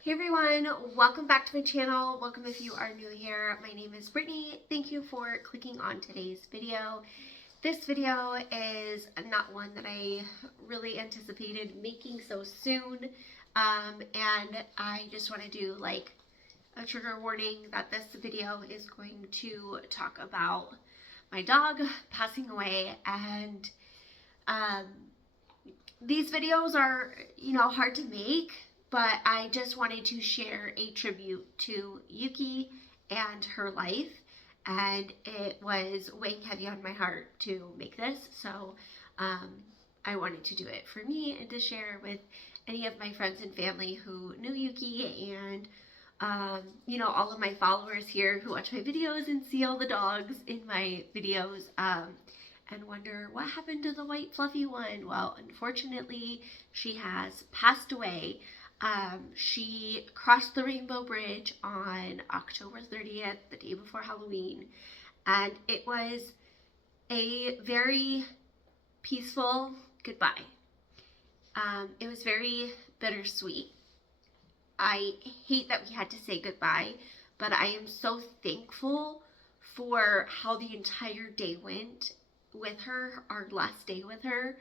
Hey everyone, welcome back to my channel. Welcome if you are new here. My name is Brittany. Thank you for clicking on today's video. This video is not one that I really anticipated making so soon. And I just want to do like a trigger warning that this video is going to talk about my dog passing away. And um, these videos are, hard to make, but I just wanted to share a tribute to Yuki and her life. And it was weighing heavy on my heart to make this. So um, I wanted to do it for me and to share with any of my friends and family who knew Yuki and all of my followers here who watch my videos and see all the dogs in my videos. And wonder what happened to the white fluffy one. Well, unfortunately, she has passed away. She crossed the Rainbow Bridge on October 30th, the day before Halloween, and it was a very peaceful goodbye. It was very bittersweet. I hate that we had to say goodbye, but I am so thankful for how the entire day went with her, our last day with her.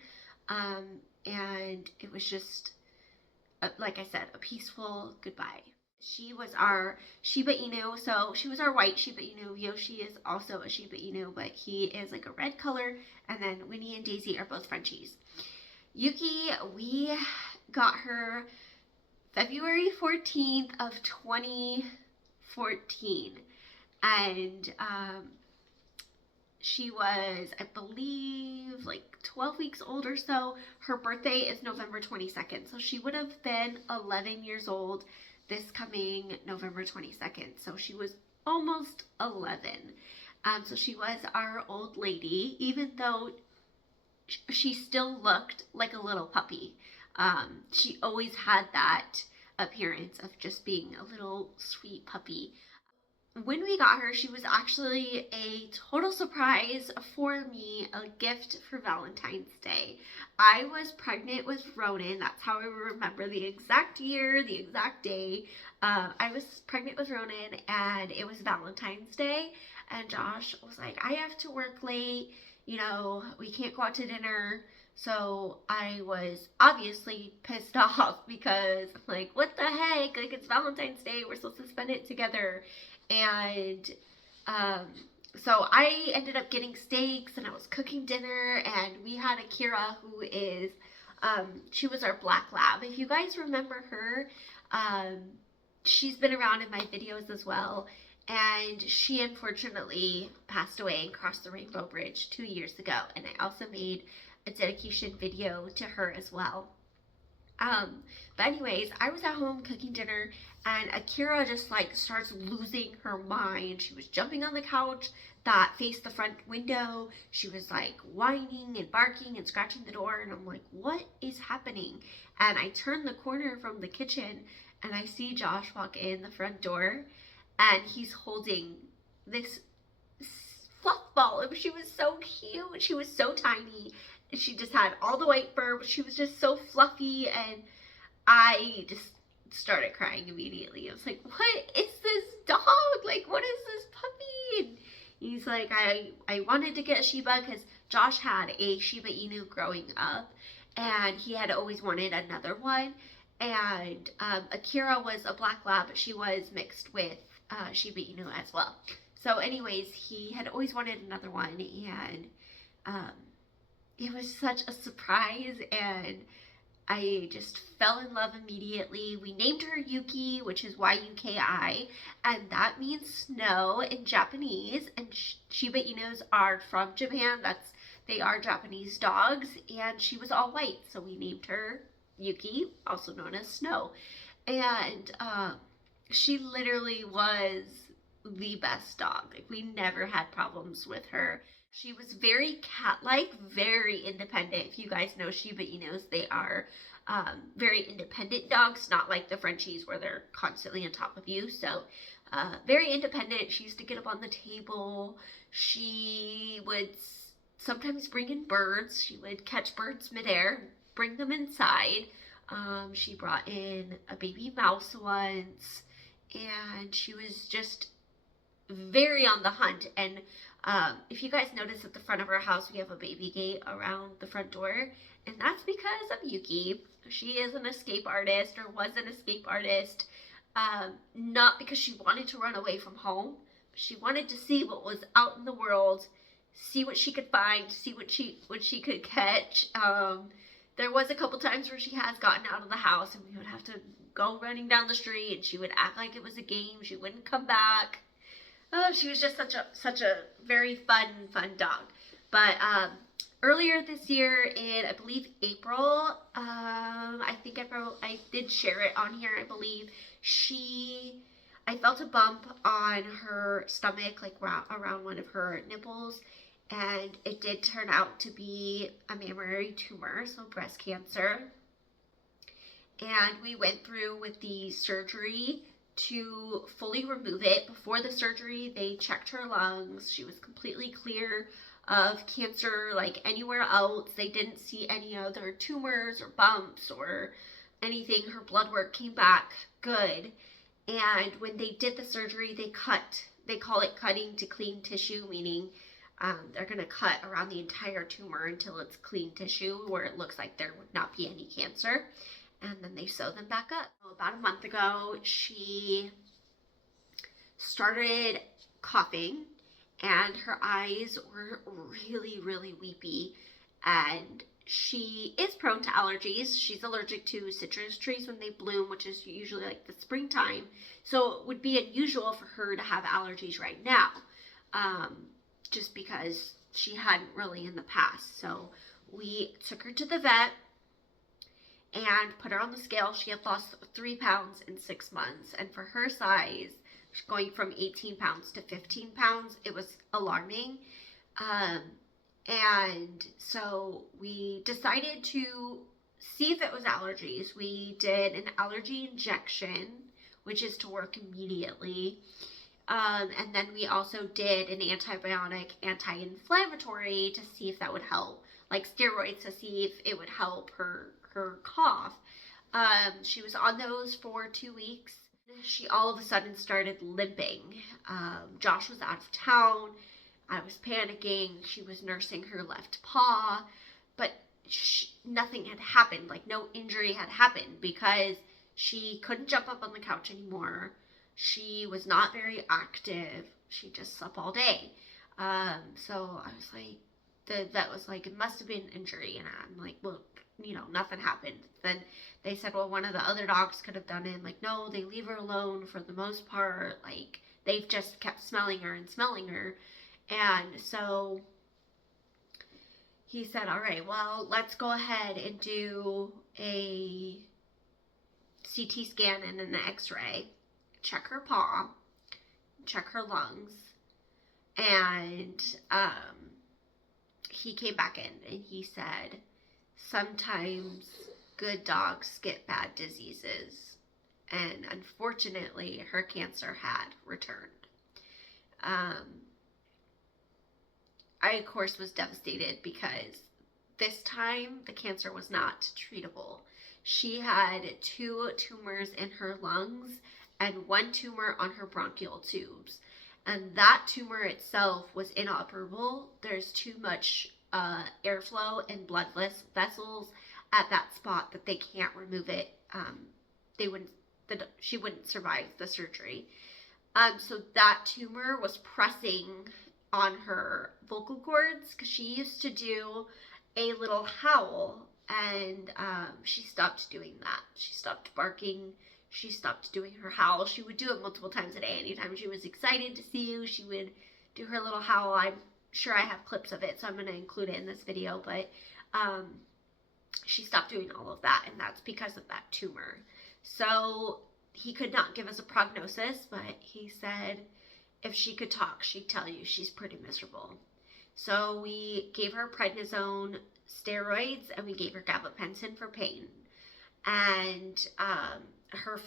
And it was just, like I said, a peaceful goodbye. She was our Shiba Inu, so she was our white Shiba Inu. Yoshi is also a Shiba Inu, but he is like a red color, and then Winnie and Daisy are both Frenchies. Yuki, we got her February 14th of 2014, and she was, I believe, like 12 weeks old or so. Her birthday is November 22nd, so she would have been 11 years old this coming November 22nd. So she was almost 11. So she was our old lady, even though she still looked like a little puppy. She always had that appearance of just being a little sweet puppy. When we got her, she was actually a total surprise for me, a gift for Valentine's Day. I was pregnant with Ronan. That's how I remember the exact year, the exact day. I was pregnant with Ronan, and it was Valentine's Day. And Josh was like, I have to work late. We can't go out to dinner. So I was obviously pissed off because I'm like, what the heck? Like, it's Valentine's Day. We're supposed to spend it together. And um, so I ended up getting steaks and I was cooking dinner, and we had Akira, who is, she was our black lab. If you guys remember her, she's been around in my videos as well. And she unfortunately passed away and crossed the Rainbow Bridge 2 years ago. And I also made a dedication video to her as well. But anyways, I was at home cooking dinner, and Akira just like starts losing her mind. She was jumping on the couch that faced the front window. She was like whining and barking and scratching the door, and I'm like, what is happening? And I turn the corner from the kitchen and I see Josh walk in the front door, and he's holding this fluff ball. She was so cute. She was so tiny. She just had all the white fur, but she was just so fluffy, and I just started crying immediately. I was like, what is this dog? Like, what is this puppy? And he's like, I wanted to get a Shiba because Josh had a Shiba Inu growing up, and he had always wanted another one. And Akira was a black lab, but she was mixed with Shiba Inu as well. So anyways, he had always wanted another one, and it was such a surprise, and I just fell in love immediately. We named her Yuki, which is Y-U-K-I, and that means snow in Japanese, and Shiba Inus are from Japan. They are Japanese dogs, and she was all white, so we named her Yuki, also known as Snow. And she literally was the best dog. Like, we never had problems with her. She was very cat-like, very independent. If you guys know Shiba Inus, they are very independent dogs, not like the Frenchies where they're constantly on top of you. So very independent. She used to get up on the table. She would sometimes bring in birds. She would catch birds midair, bring them inside. She brought in a baby mouse once, and she was just very on the hunt. And if you guys notice at the front of our house, we have a baby gate around the front door, and that's because of Yuki. She is an escape artist, or was an escape artist, not because she wanted to run away from home, but she wanted to see what was out in the world, see what she could find, see what she could catch. There was a couple times where she has gotten out of the house, and we would have to go running down the street, and she would act like it was a game. She wouldn't come back. Oh, she was just such a very fun dog. But earlier this year, in I believe April, I did share it on here. I believe I felt a bump on her stomach, like around one of her nipples, and it did turn out to be a mammary tumor, so breast cancer. And we went through with the surgery to fully remove it. Before the surgery, they checked her lungs. She was completely clear of cancer, like anywhere else. They didn't see any other tumors or bumps or anything. Her blood work came back good. And when they did the surgery, they call it cutting to clean tissue, meaning they're going to cut around the entire tumor until it's clean tissue where it looks like there would not be any cancer. And then they sew them back up. About a month ago, she started coughing, and her eyes were really, really weepy. And she is prone to allergies. She's allergic to citrus trees when they bloom, which is usually like the springtime. So it would be unusual for her to have allergies right now, just because she hadn't really in the past. So we took her to the vet and put her on the scale. She had lost 3 pounds in 6 months. And for her size, going from 18 pounds to 15 pounds, it was alarming. And so we decided to see if it was allergies. We did an allergy injection, which is to work immediately. And then we also did an antibiotic, anti-inflammatory, to see if that would help, like steroids, to see if it would help her cough. She was on those for 2 weeks. She all of a sudden started limping. Josh was out of town. I was panicking. She was nursing her left paw, but nothing had happened. Like, no injury had happened, because she couldn't jump up on the couch anymore. She was not very active. She just slept all day. So I was like, the vet was like, it must have been injury. And I'm like, well, nothing happened. Then they said, well, one of the other dogs could have done it. I'm like, no, they leave her alone for the most part. Like, they've just kept smelling her. And so he said, all right, well, let's go ahead and do a CT scan and an x-ray, check her paw, check her lungs. And he came back in and he said, sometimes good dogs get bad diseases. And unfortunately, her cancer had returned. I, of course, was devastated, because this time the cancer was not treatable. She had 2 tumors in her lungs and 1 tumor on her bronchial tubes. And that tumor itself was inoperable. There's too much airflow and blood vessels at that spot that they can't remove it. She wouldn't survive the surgery. So that tumor was pressing on her vocal cords, because she used to do a little howl, and she stopped doing that. She stopped barking. She stopped doing her howl. She would do it multiple times a day. Anytime she was excited to see you, she would do her little howl. I'm sure I have clips of it, so I'm going to include it in this video, but she stopped doing all of that, and that's because of that tumor. So he could not give us a prognosis, but he said if she could talk, she'd tell you she's pretty miserable. So we gave her prednisone, steroids, and we gave her gabapentin for pain. And her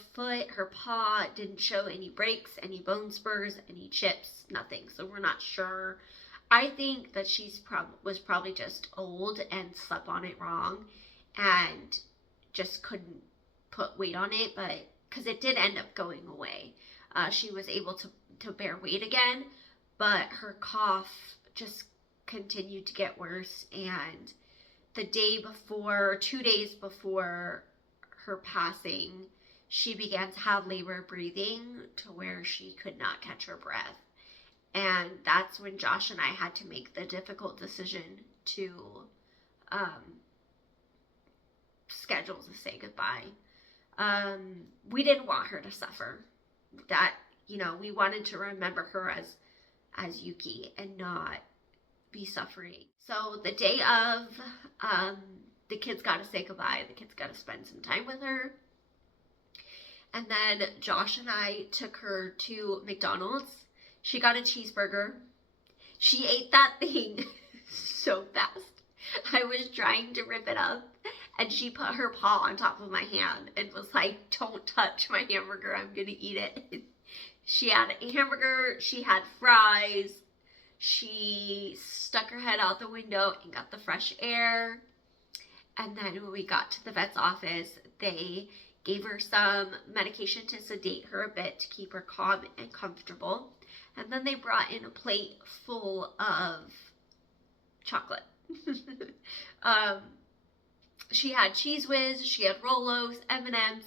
paw didn't show any breaks, any bone spurs, any chips, nothing. So we're not sure. I think that was probably just old and slept on it wrong. And just couldn't put weight on it, but because it did end up going away. She was able to bear weight again, but her cough just continued to get worse. And the day before, 2 days before her passing, she began to have labor breathing to where she could not catch her breath. And that's when Josh and I had to make the difficult decision to schedule to say goodbye. We didn't want her to suffer. That, we wanted to remember her as Yuki and not be suffering. So the day of, the kids got to say goodbye. The kids got to spend some time with her. And then Josh and I took her to McDonald's. She got a cheeseburger. She ate that thing so fast. I was trying to rip it up, and she put her paw on top of my hand and was like, "Don't touch my hamburger, I'm gonna eat it." She had a hamburger, she had fries, she stuck her head out the window and got the fresh air. And then when we got to the vet's office, they gave her some medication to sedate her a bit to keep her calm and comfortable. And then they brought in a plate full of chocolate. She had Cheese Whiz, she had Rolos, M&Ms,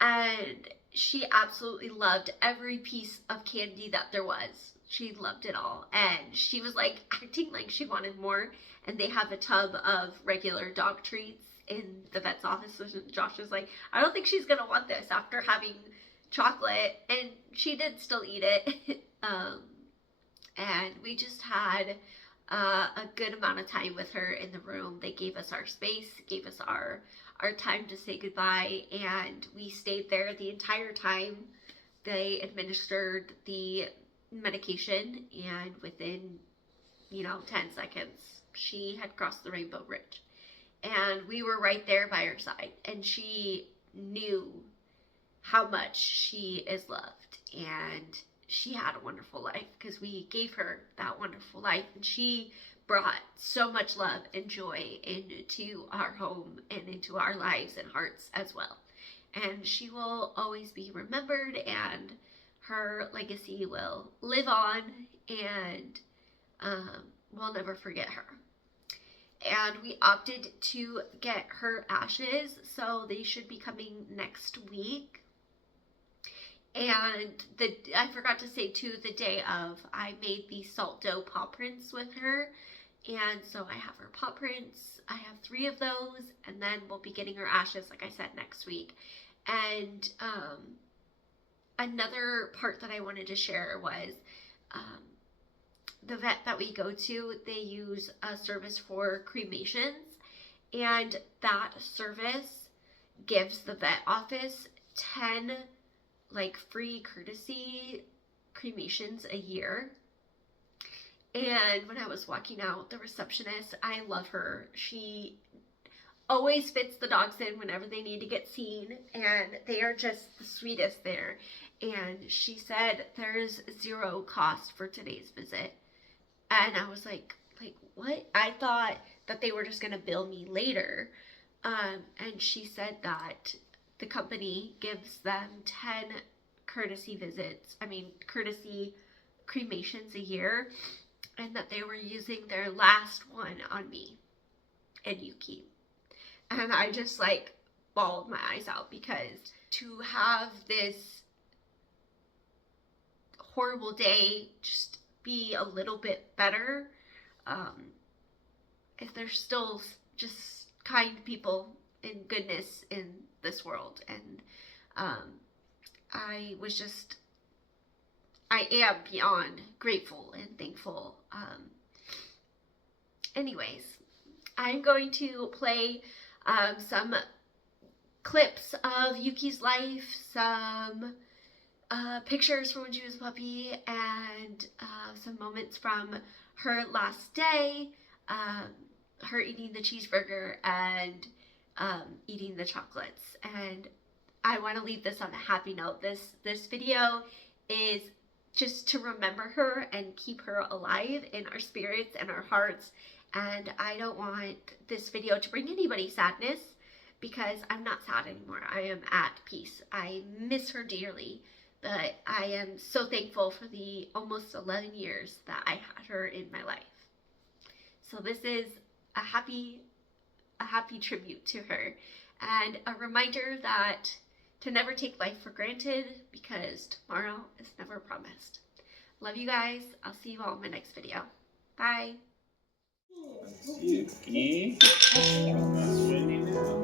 and she absolutely loved every piece of candy that there was. She loved it all. And she was like acting like she wanted more. And they have a tub of regular dog treats in the vet's office. So Josh was like, "I don't think she's going to want this after having chocolate." And she did still eat it. And we just had a good amount of time with her in the room. They gave us our space, gave us our time to say goodbye, and we stayed there the entire time. They administered the medication, and within 10 seconds she had crossed the Rainbow Bridge, and we were right there by her side, and she knew how much she is loved, and she had a wonderful life because we gave her that wonderful life, and she brought so much love and joy into our home and into our lives and hearts as well. And she will always be remembered, and her legacy will live on, and we'll never forget her. And we opted to get her ashes, so they should be coming next week. And I forgot to say too, the day of, I made the salt dough paw prints with her. And so I have her paw prints. I have 3 of those. And then we'll be getting her ashes, like I said, next week. And another part that I wanted to share was the vet that we go to, they use a service for cremations. And that service gives the vet office 10 free courtesy cremations a year. And when I was walking out, the receptionist, I love her. She always fits the dogs in whenever they need to get seen, and they are just the sweetest there. And she said there's 0 cost for today's visit. And I was like, what? I thought that they were just gonna bill me later. And she said that the company gives them 10 courtesy cremations a year, and that they were using their last one on me and Yuki. And I just bawled my eyes out, because to have this horrible day just be a little bit better, if there's still just kind people and goodness in this world. And I am beyond grateful and thankful. Anyways, I'm going to play some clips of Yuki's life, some pictures from when she was a puppy, and some moments from her last day, her eating the cheeseburger and eating the chocolates. And I want to leave this on a happy note. This video is just to remember her and keep her alive in our spirits and our hearts. And I don't want this video to bring anybody sadness, because I'm not sad anymore. I am at peace. I miss her dearly, but I am so thankful for the almost 11 years that I had her in my life. So this is a happy tribute to her, and a reminder that to never take life for granted, because tomorrow is never promised. Love you guys. I'll see you all in my next video. Bye. Yuki, almost ready now.